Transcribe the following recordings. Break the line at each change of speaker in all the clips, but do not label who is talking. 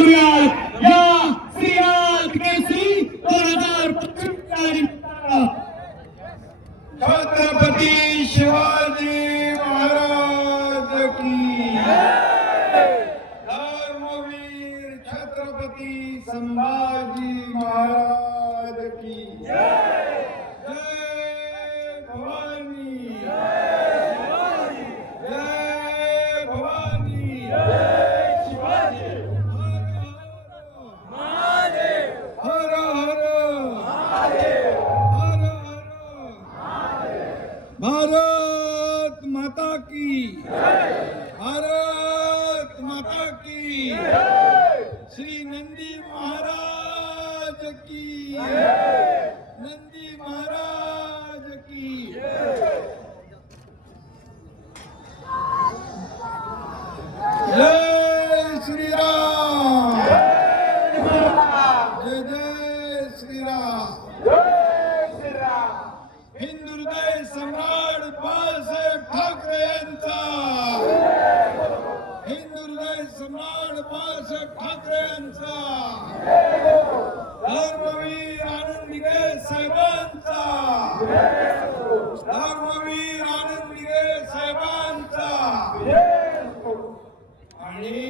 करूया या श्रीनाथ केसरी दोन हजार
छत्रपती शिवाजी महाराज की धर्मवीर छत्रपती संभाजी महाराज की जय भवानी जय भवानी हर हर हर हर भारत माता की भारत माता की श्री नंदी महाराज की नंदी महाराज की जय श्री राम जय जय श्री राम हिंदू हृदय सम्राट बाळासाहेब ठाकरे यांचा हिंदू हृदय सम्राट बाळासाहेब ठाकरे यांचा धर्मवीर आनंद दिगे साहेबांचा धर्मवीर आनंद दिगे साहेबांचा आणि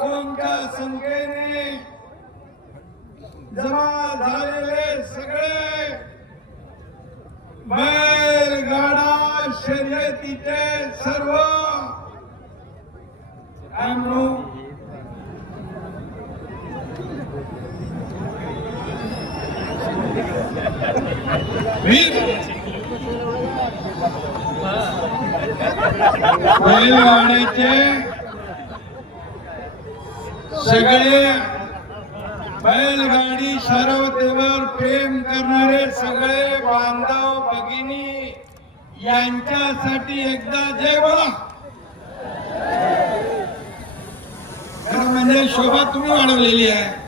लाखोंच्या संख्येने जमा झालेले सगळे बैलगाडा शर्यतीचे सर्व बैलगाड्याचे सगळे बैलगाडी शरवतेवर प्रेम करणारे सगळे बांधव भगिनी यांच्यासाठी एकदा जय बोला. खरं म्हणजे शोभा तुम्ही वाढवलेली आहे.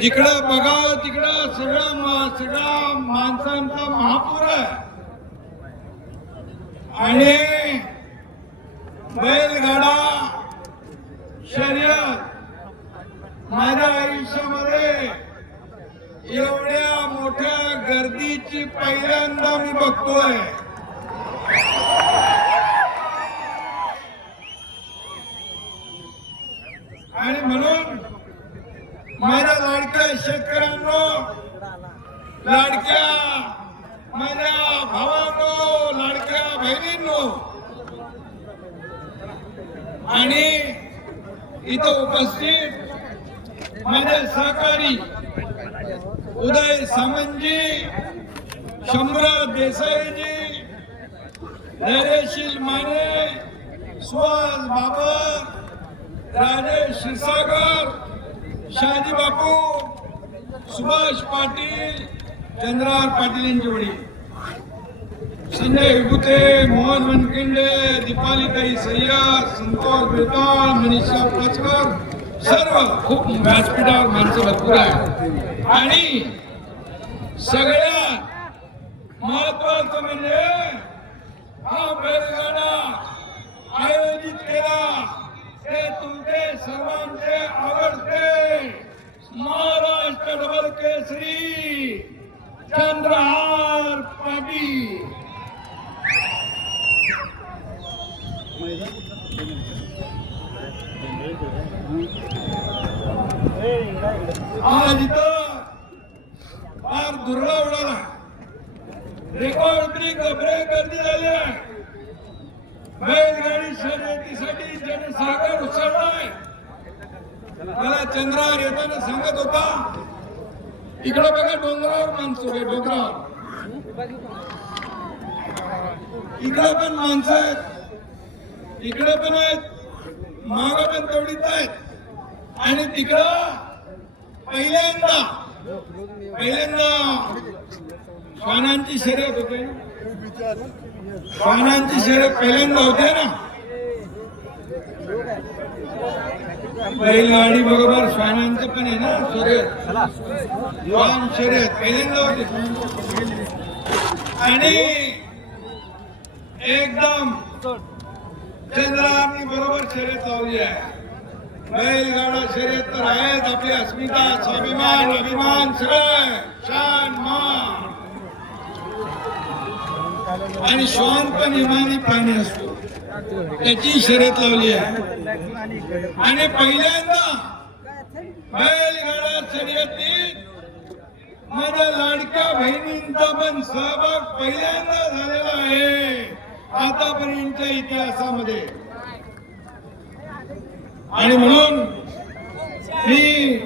जिकडं बघा तिकडं सगळं मा- सगळा माणसांचा महापूर आहे. आणि बैलगाडा शर्यत माझ्या आयुष्यामध्ये एवढ्या मोठ्या गर्दीची पहिल्यांदा मी बघतोय. आणि म्हणून माझ्या लाडक्या शेतकऱ्यांनो लाडक्या माझ्या भावांनो लाडक्या बहिणींनो आणि इथं उपस्थित माझे सहकारी उदय सामंतजी शंभराव देसाईजी धैर्यशील माने सुहास बाबर राजेश क्षीरसागर शहाजी बापू सुभाष पाटील चंद्रहार पाटील यांचे वडील संजय विभूते मोहन मनकिंडे दीपालीताई सय्यद संतोष बेताल मनीषा पाचकर सर्व खूप व्यासपीठावर माणसं भरपूर आहे आणि सगळ्यात महत्वाचं म्हणजे हा बैलगाडा आयोजित केला. ते तुमचे सर्वांचे आवडते महाराष्ट्र डबल केसरी चंद्रहार पाटील. आज इथं फार दुर्गा उडाला. रेकॉर्ड ब्रेक गर्दी झाली आहे. बैलगाडी शर्यतीसाठी जनसागर उसळलाय मला चंद्रावर येताना सांगत होता इकडे बघा डोंगरावर माणसं आहे डोंगरावर. इकडे पण माणसं आहेत. इकडे पण आहेत. माग पण तेवढीच आहेत. आणि तिकडं पहिल्यांदा पहिल्यांदा श्वानांची शर्यत होते श्वानांची शर्यत पहिल्यांदा होते ना. बैलगाडी बरोबर श्वानांचं पण आहे ना शर्यत. श्वान शर्यत पहिल्यांदा होते. आणि एकदम चंद्रांनी बरोबर शर्यत लावली आहे. बैलगाडा शर्यत तर आहेत आपली अस्मिता स्वाभिमान अभिमान सगळं. शान मान. आणि श्वान पण इमानी प्राणी असतो. त्याची शर्यत लावली आहे. आणि पहिल्यांदा बैलगाडा शर्यतीत माझ्या लाडक्या बहिणींचा पण सहभाग पहिल्यांदा झालेला आहे. आतापर्यंतच्या इतिहासामध्ये. आणि म्हणून मी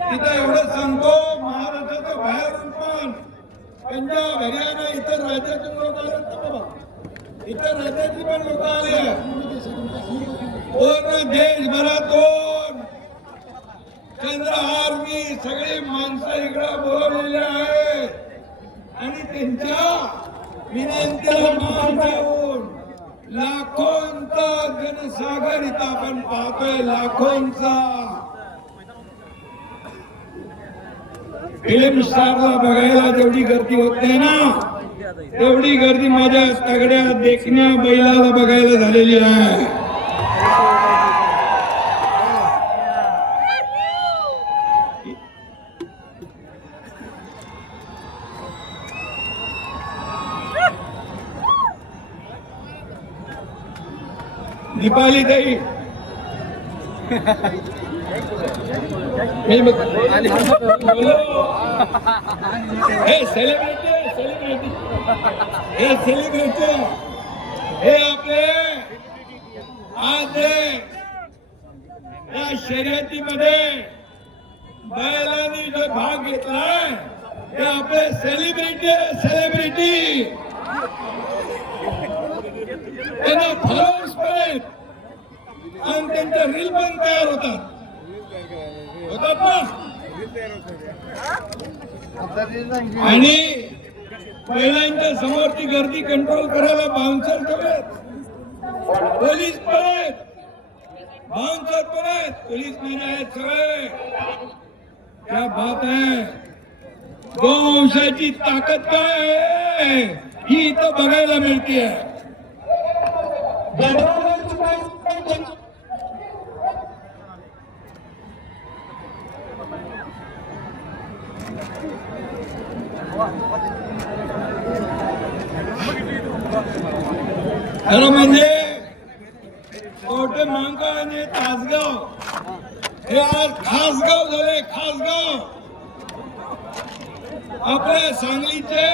तिथं एवढं सांगतो महाराष्ट्राच्या बाहेरून पण पंजाब हरियाणा इतर राज्यातून लोक आले बाबा. इतर राज्यातली पण लोक आले पूर्ण देशभरातून चंद्रहार मी सगळी माणसं इकडं बोलवलेली आहेत. आणि त्यांच्या विनंत्याला मान देऊन लाखोंचा जनसागर इथं आपण पाहतोय लाखोंचा. फिल्म स्टारला बघायला जेवढी गर्दी होते ना तेवढी गर्दी माझ्या तगड्या देखण्या बैलाला बघायला झालेली आहे दीपाली ताई मी. हे सेलिब्रिटी सेलिब्रिटी हे सेलिब्रिटी. हे आपले आज या शर्यतीमध्ये बैलांनी जो भाग घेतलाय ते आपले सेलिब्रिटी सेलिब्रिटी त्यांना आहेत आणि त्यांच्या रील पण तयार होतात. होतात ना? आणि महिलांच्या समोरची गर्दी कंट्रोल करायला बाउन्सर पण आहेत. पोलीस पण आहेत. बाउन्सर पण आहेत. पोलीस मॅन आहेत सगळे. त्या बात आहे गोवंशाची ताकद काय आहे? ही इथं बघायला मिळते खरं म्हणजे छोटे मांका आणि तासगाव हे आज खासगाव झाले खासगाव. आपले सांगलीचे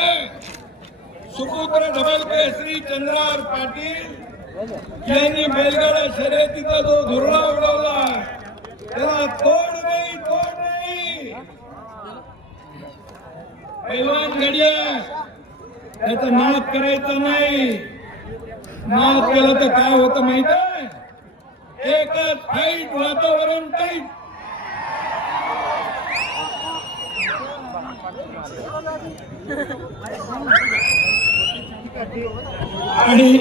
सुपुत्र डबल श्री चंद्रार पाटील यांनी बैलगाडा शर्यतीचा जो धुरळा उडवला त्याला तो नाही तोड नाही पैलवान गडिया त्याचा नाद करायचा नाही. नाद केला तर काय होत माहीत आहे? एकच फाईट वातावरण टाईट आणि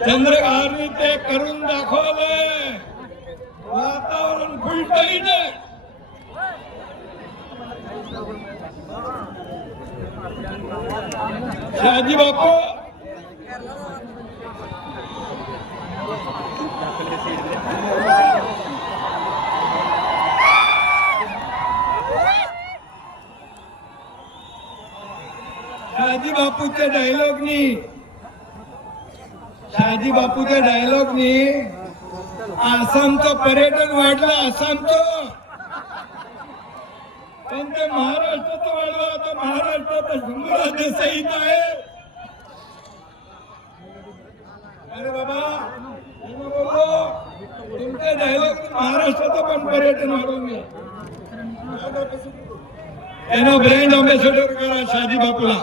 चंद्रकारनी ते करून दाखवलं वातावरण फुल टाईट आहे शहाजी बापू. शहाजी बापूच्या डायलॉगनी. शहाजी बापूच्या डायलॉगनी आसामचं पर्यटन वाढलं. आसामचं पण ते महाराष्ट्रात वाढलं आता महाराष्ट्रात हिंदू देसाई आहे. अरे बाबा बोललो तुमच्या डायलॉग महाराष्ट्राचं पण पर्यटन वाढवून घ्या. त्यांना ब्रँड अम्बॅसेडर करा शादी बापूला.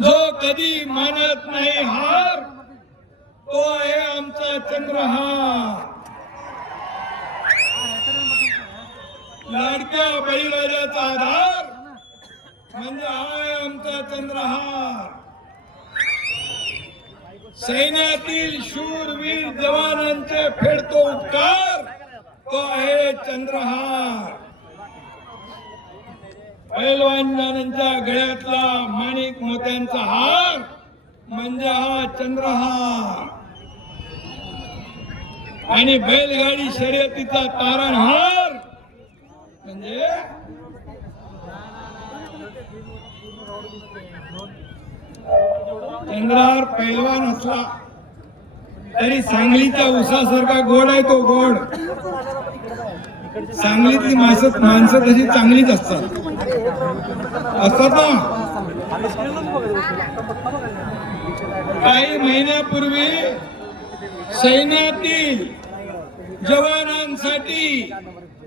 जो कधी मानत नाही हार तो आहे आमचा चंद्रहार. लाडक्या बळीराजाचा आधार म्हणजे हा आमचा चंद्रहार. सैन्यातील शूरवीर जवानांचे फेडतो उपकार तो आहे चंद्रहार. पैलवानांच्या गळ्यातला माणिक मोत्यांचा हार म्हणजे हा चंद्रहार. आणि बैलगाडी शर्यतीचा तारण हार म्हणजे? चंद्रहार पैलवान असला तरी सांगलीच्या उसासारखा गोड आहे तो गोड. सांगलीतली माणसं माणसं तशी चांगलीच असतात. असतात ना? काही महिन्यापूर्वी सैन्यातील जवानांसाठी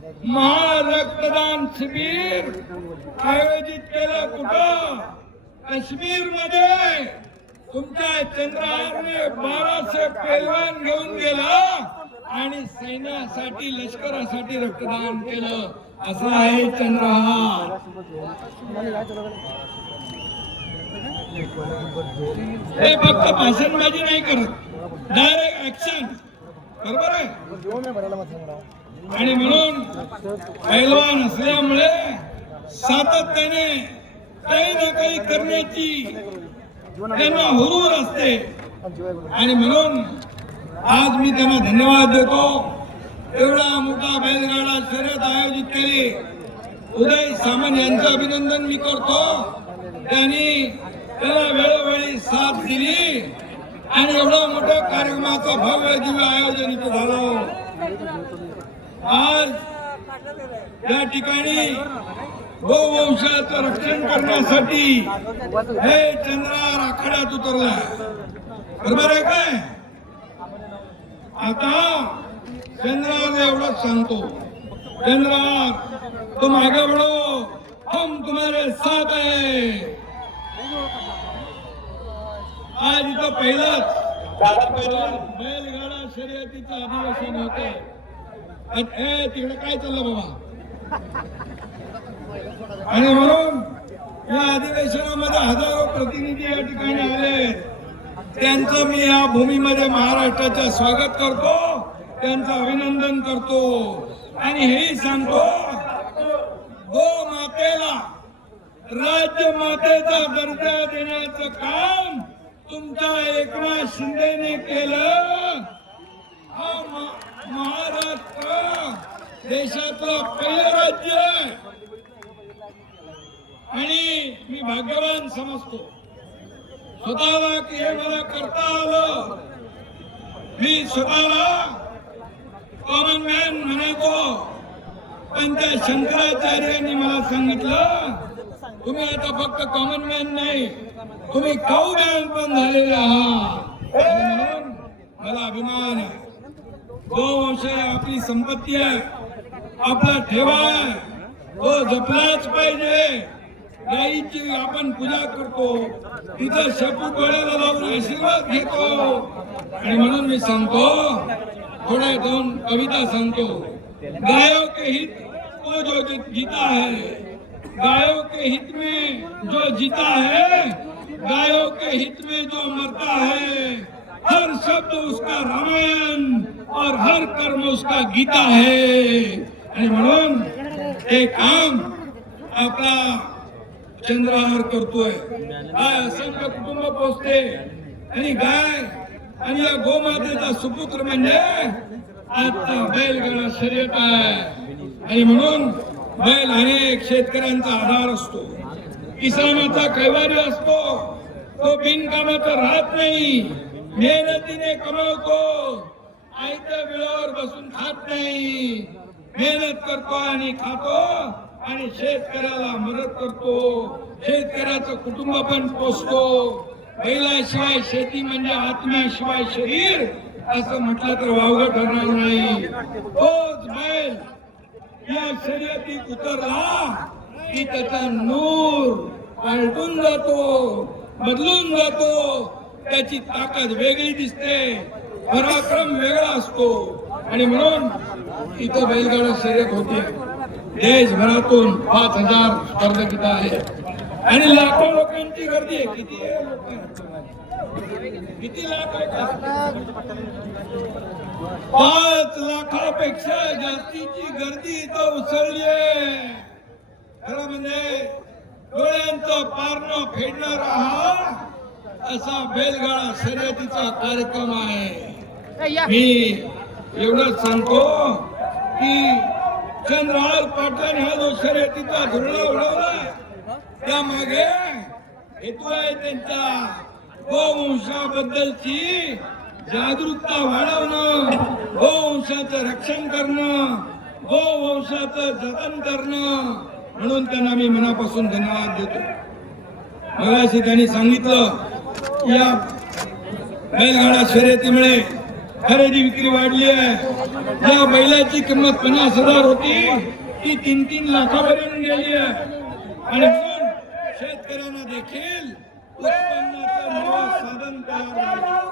महारक्तदान शिबिर आयोजित केलं कुठं? काश्मीरमध्ये तुमच्या चंद्रहारने बाराशे पैलवान घेऊन गेला आणि सैन्यासाठी लष्करासाठी रक्तदान केलं. असं आहे चंद्रहार. हे फक्त भाषणबाजी नाही करत. डायरेक्ट ऍक्शन बरोबर आहे? आणि म्हणून पैलवान असल्यामुळे सातत्याने काही ना काही करण्याची त्यांना हुरूर असते. आणि म्हणून आज मी त्यांना धन्यवाद देतो. एवढा मोठा बैलगाडा शर्यत आयोजित केली. उदय सामंत यांचं अभिनंदन मी करतो. त्यांनी त्याला वेळोवेळी साथ दिली. आणि एवढं मोठं कार्यक्रमाचं भव्य दिव्य आयोजन इथं झालं. आज या ठिकाणी गोवंशाचं रक्षण करण्यासाठी हे चंद्रार आखाड्यात उतरला बरोबर आहे काय? आता चंद्रार एवढंच सांगतो. चंद्रार तुम आगे बढ़ो हम तुम्हारे साथ आहे. आज इथं पहिलाच बैलगाडा शर्यतीचं अधिवेशन होते. तिकडे काय चाललं बाबा? आणि म्हणून या अधिवेशनामध्ये हजारो प्रतिनिधी या ठिकाणी आले. त्यांचं मी या भूमीमध्ये महाराष्ट्राचं स्वागत करतो त्यांचं अभिनंदन करतो. आणि हेही सांगतो गो मातेला राज्य मातेचा दर्जा देण्याचं काम तुमच्या एकनाथ शिंदेने केलं. हा मा- महाराष्ट्र देशातलं पहिलं राज्य आहे. आणि मी भाग्यवान समजतो. स्वतःला की हे मला करता आलं? मी स्वतःला कॉमन मॅन म्हणायचो. पण त्या शंकराचार्यांनी मला सांगितलं तुम्ही आता फक्त कॉमन मॅन नाही तुम्ही काऊ मॅन पण झालेले आहात. म्हणून मला अभिमान आहे. गोवंश ही आपली संपत्ती आहे आपला ठेवा आहे तो जपलाच पाहिजे गाईची आपण पूजा करतो तिथं शेपू गळ्याला लावून आशीर्वाद घेतो आणि म्हणून मी सांगतो थोड्या दोन कविता सांगतो गायो के हित को जो जीता है, गायों के हित में जो जीता है, गायों के हित में जो मरता है हर शब्द उसका रामायण और हर कर्म उसका गीता है। आणि म्हणून हे काम आपला चंद्रहार करतोय। काय असंख्य कुटुंब पोचते। आणि गाय आणि या गोमातेचा सुपुत्र म्हणजे आता बैलगडा शर्यत आहे. आणि म्हणून बैल अनेक शेतकऱ्यांचा आधार असतो. किसानाचा कैवारी असतो. तो बिनकामाचा राहत नाही. मेहनतीने कमवतो. आयत्या वेळावर बसून खात नाही. मेहनत करतो आणि खातो आणि शेतकऱ्याला मदत करतो. शेतकऱ्याचं कुटुंब पण पोसतो. बैलाशिवाय शेती म्हणजे आत्म्याशिवाय शरीर असं म्हटलं तर वावग ठरणार नाही. तोच बैल या शर्यतीत उतरला की त्याचा नूर पालटून जातो बदलून जातो. त्याची ताकद वेगळी दिसते. पराक्रम वेगळा असतो. आणि म्हणून इथं बैलगाडा शर्यत होते देशभरातून पाच हजार स्पर्धक इथं आहेत. आणि लाखो लोकांची गर्दी आहे. किती किती लाख पाच लाखापेक्षा जास्तीची गर्दी इथं उसळली आहे. खरं म्हणजे डोळ्यांचं पारणं फेडणार आहात. असा बैलगाडा शर्यतीचा कार्यक्रम आहे. मी एवढंच सांगतो की चंद्रहार पाटलांनी हा जो शर्यतीचा धुरळा उडवला त्यामागे हेतू आहे त्यांचा गोवंशाबद्दलची जागरूकता वाढवणं गोवंशाचं रक्षण करणं गोवंशाचं जतन करणं म्हणून त्यांना मी मनापासून धन्यवाद देतो. मगाशी त्यांनी सांगितलं या बैलगाडा शर्यतीमुळे खरेदी विक्री वाढली आहे. या बैलाची किंमत पन्नास हजार होती. ती तीन तीन लाखापर्यंत गेली आहे. आणि म्हणून शेतकऱ्यांना देखील उत्पन्नाचं नवं साधन तयार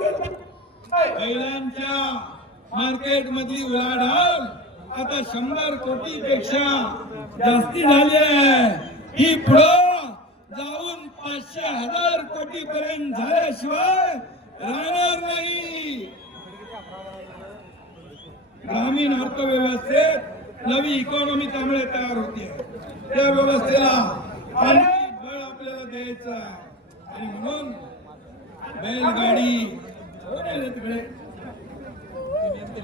बैलांच्या मार्केट मधली उलाढाल आता शंभर कोटी पेक्षा जास्ती झाली आहे. ही पुढं पाचशे हजार कोटी पर्यंत झाल्याशिवाय राहणार नाही. ग्रामीण अर्थव्यवस्थेत नवी इकॉनॉमी त्यामुळे तयार होते. त्या व्यवस्थेला आणखी बळ आपल्याला द्यायचं आणि म्हणून बैलगाडी तिकडे?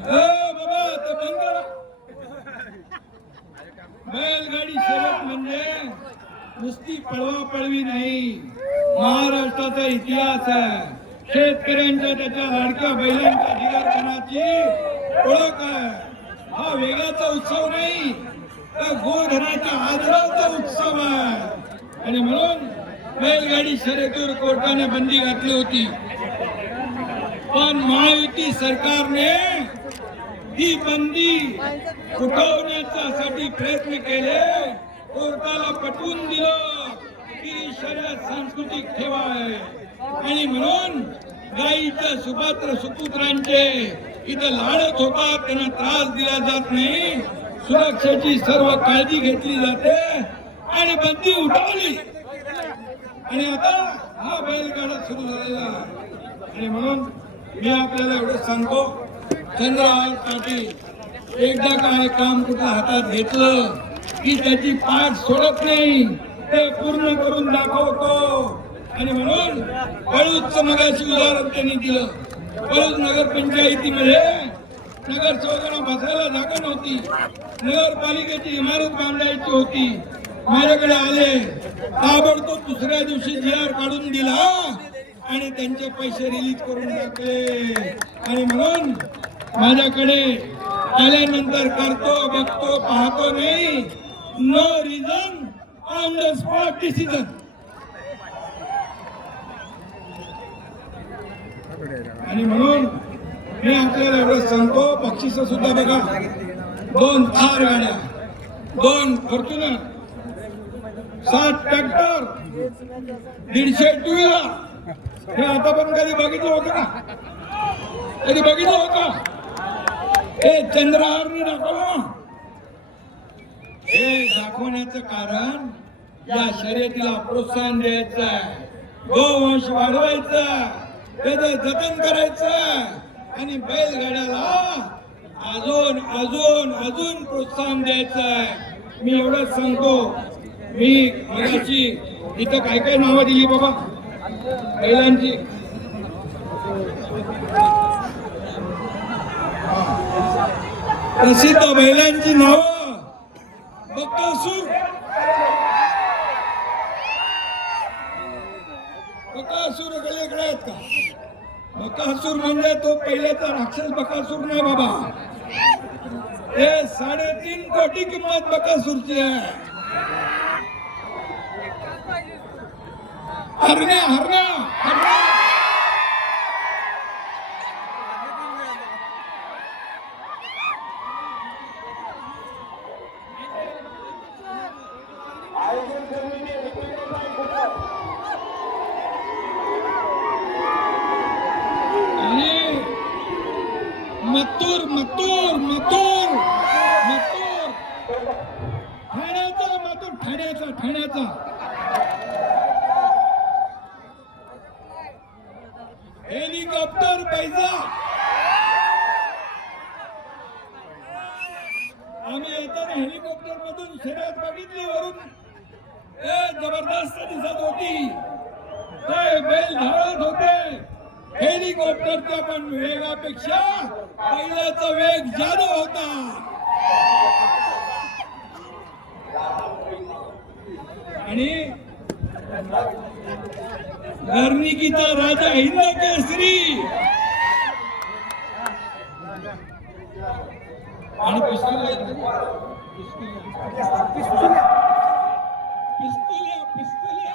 हो, बाबा तर बंद बैलगाडी शेवट म्हणजे नुसती पळवा पळवी नाही. महाराष्ट्राचा इतिहास आहे. शेतकऱ्यांच्या त्याच्या लाडक्या बैलांच्या जिगरपणाची ओळख आहे. हा वेगाचा उत्सव नाही तर गोधनाच्या आदराचा उत्सव आहे. आणि म्हणून बैलगाडी शर्यतीवर कोर्टाने बंदी घातली होती. पण महायुती सरकारने ही बंदी उठवण्यासाठी प्रयत्न केले. कोर्टाला पटवून दिलं की शर्यत सांस्कृतिक ठेवा आहे आणि म्हणून गाईच्या सुपात्र सुपुत्रांचे इथं लाडत होता त्यांना त्रास दिला जात नाही. सुरक्षेची सर्व काळजी घेतली जाते आणि बंदी उठवली. आणि आता हा बैलगाडा सुरू झालेला आणि म्हणून मी आपल्याला एवढं सांगतो चंद्रहार पाटील एकदा काय काम कुठं हातात घेतलं की त्याची पाठ सोडत नाही ते पूर्ण करून दाखवतो. आणि म्हणून पळूच मगाशी उदाहरण त्यांनी दिलं. पळूच नगरपंचायतीमध्ये नगरसेवकांना बसायला जागा नव्हती. नगरपालिकेची इमारत बांधायची होती. माझ्याकडे आले ताबडतोब दुसऱ्या दिवशी जी आर काढून दिला आणि त्यांचे पैसे रिलीज करून टाकले. आणि म्हणून माझ्याकडे आल्यानंतर करतो बघतो पाहतो नाही no reason, on the spot decision. आणि म्हणून मी आपल्याला एवढं सांगतो बक्षीस सुद्धा बघा. दोन थार गाड्या दोन फॉर्च्युनर सात ट्रॅक्टर दीडशे टू व्हीलर हे आता पण कधी बघितलं होतं का? कधी बघितलं होतं? हे चंद्रहारने दाखवलं. हे दाखवण्याचं कारण या शर्यतीला प्रोत्साहन द्यायचं आहे. गोवंश वाढवायचा त्याचं जतन करायचं आणि बैलगाड्याला अजून अजून अजून प्रोत्साहन द्यायचं आहे. मी एवढंच सांगतो. मी मगाची इथं काय काय नावं दिली बाबा? बैलांची. प्रसिद्ध बैलांची नावं बकासूर बकासूर गलीकडे आहेत का? बकासूर म्हणजे तो पहिल्याचा राक्षस बकासूर नाही बाबा. हे साडेतीन कोटी किंमत बकासूरची आहे. हरण्या हरण्या हरण्या. ठाण्याचा ठाण्याचा. हेलिकॉप्टर पैसा. आम्ही येताना हेलिकॉप्टर मधून शर्यत बघितली वरून. ए जबरदस्त दिसत होती. ते बैल धावत होते. हेलिकॉप्टरच्या पण वेगापेक्षा पहिल्याचा वेग जादा होता. आणि गर्निकीचा राजा हिंद केसरी। आणि पिस्तुल्या पिस्तुल्या पिस्तुल्या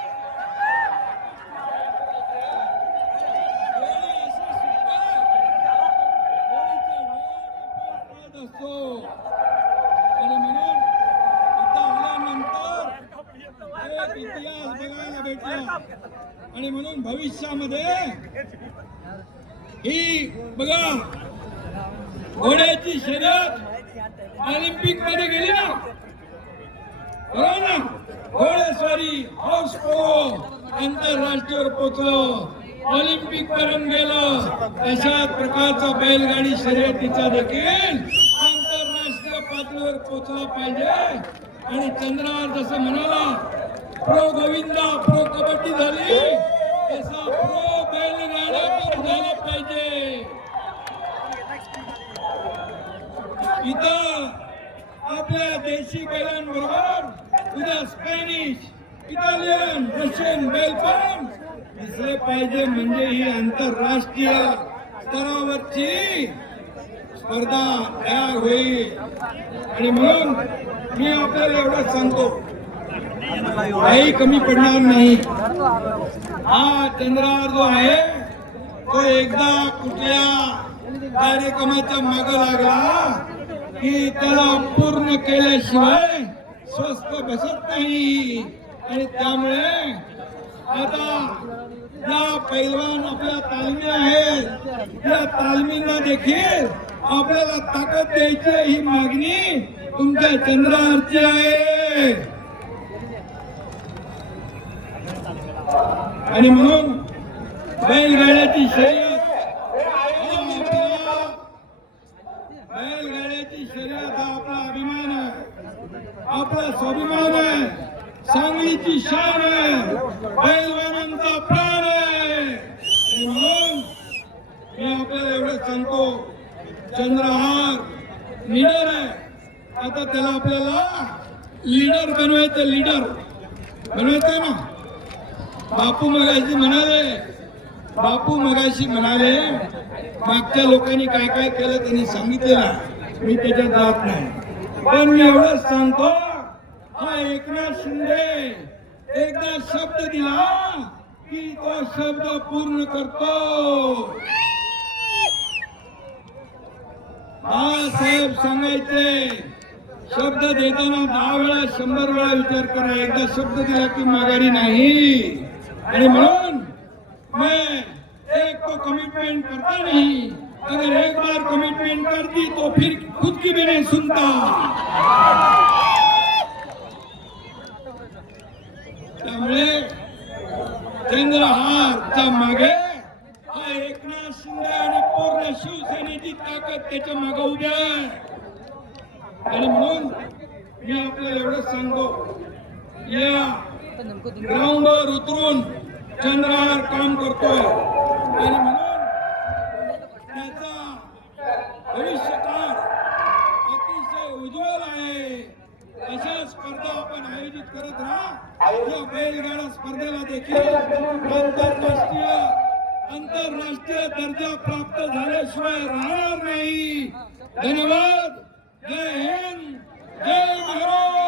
कोणी असं सुद्धा कोणीचा वेळ पाहत असतो आणि म्हणून इथं आल्यानंतर एक इतिहास बघायला भेटला आणि म्हणून भविष्यामध्ये ही बघा घोड्याची शर्यत ऑलिम्पिकमध्ये गेली ना बरोबर ना घोडेस्वारी हाऊस पोलो आंतरराष्ट्रीयवर पोचलो ऑलिम्पिक पर्यंत गेलं अशाच प्रकारचा बैलगाडी शर्यतीचा देखील आंतरराष्ट्रीय पातळीवर पोचला पाहिजे आणि असं म्हणाला प्रो गोविंदा प्रो कबड्डी झाली? तसा प्रो बैलगाडा पण झाला पाहिजे. इथं आपल्या देशी बैलांबरोबर उद्या स्पॅनिश इटालियन रशियन बैल पण दिसले पाहिजे. म्हणजे ही आंतरराष्ट्रीय स्तरावरची स्पर्धा तयार होईल. आणि म्हणून मी आपल्याला एवढंच सांगतो काही कमी पडणार नाही. हा चंद्रावर जो आहे तो एकदा कुठल्या कार्यक्रमाच्या माग लागला की त्याला पूर्ण केल्याशिवाय स्वस्त बसत नाही. आणि त्यामुळे आता या पैलवान आपल्या तालमी आहेत. या तालमींना देखील आपल्याला ताकद द्यायची ही मागणी तुमच्या चंद्रावरची आहे. आणि म्हणून बैलगाड्याची शर्यत बैलगाड्याची शर्यत हा आपला अभिमान आहे. आपला स्वाभिमान आहे. सांगलीची शान आहे. बैलवानांचा प्राण आहे. आणि म्हणून मी आपल्याला एवढं सांगतो चंद्रहार लीडर आहे. आता त्याला आपल्याला लीडर बनवायचं लीडर बनवायचं ना? बापू मगाशी म्हणाले बापू मगाशी म्हणाले मागच्या लोकांनी काय काय केलं त्यांनी सांगितलं मी त्याच्यात जात नाही. पण मी एवढंच सांगतो हा एकनाथ शिंदे एकदा शब्द दिला की तो शब्द पूर्ण करतो. हा साहेब सांगायचे शब्द देताना दहा वेळा शंभर वेळा विचार करा. एकदा शब्द दिला की माघारी नाही. आणि म्हणून मैं एक को कमिटमेंट करता नहीं. अगर एक बार कमिटमेंट कर दी तो फिर खुद की भी नहीं सुनता. त्यामुळे चंद्रहारच्या मागे हा एकनाथ शिंदे आणि पूर्ण शिवसेनेची ताकद त्याच्यामागे उभ्या आहे. आणि म्हणून मी आपल्याला एवढंच सांगतो या ग्राउंडवर उतरून चंद्रावर काम करतोय. आणि म्हणून त्याचा भविष्यकाळ अतिशय उज्ज्वल आहे. अशा स्पर्धा आपण आयोजित करत राहा. या बैलगाडा स्पर्धेला देखील आंतरराष्ट्रीय आंतरराष्ट्रीय दर्जा प्राप्त झाल्याशिवाय राहणार नाही. धन्यवाद. जय हिंद. जय महाराज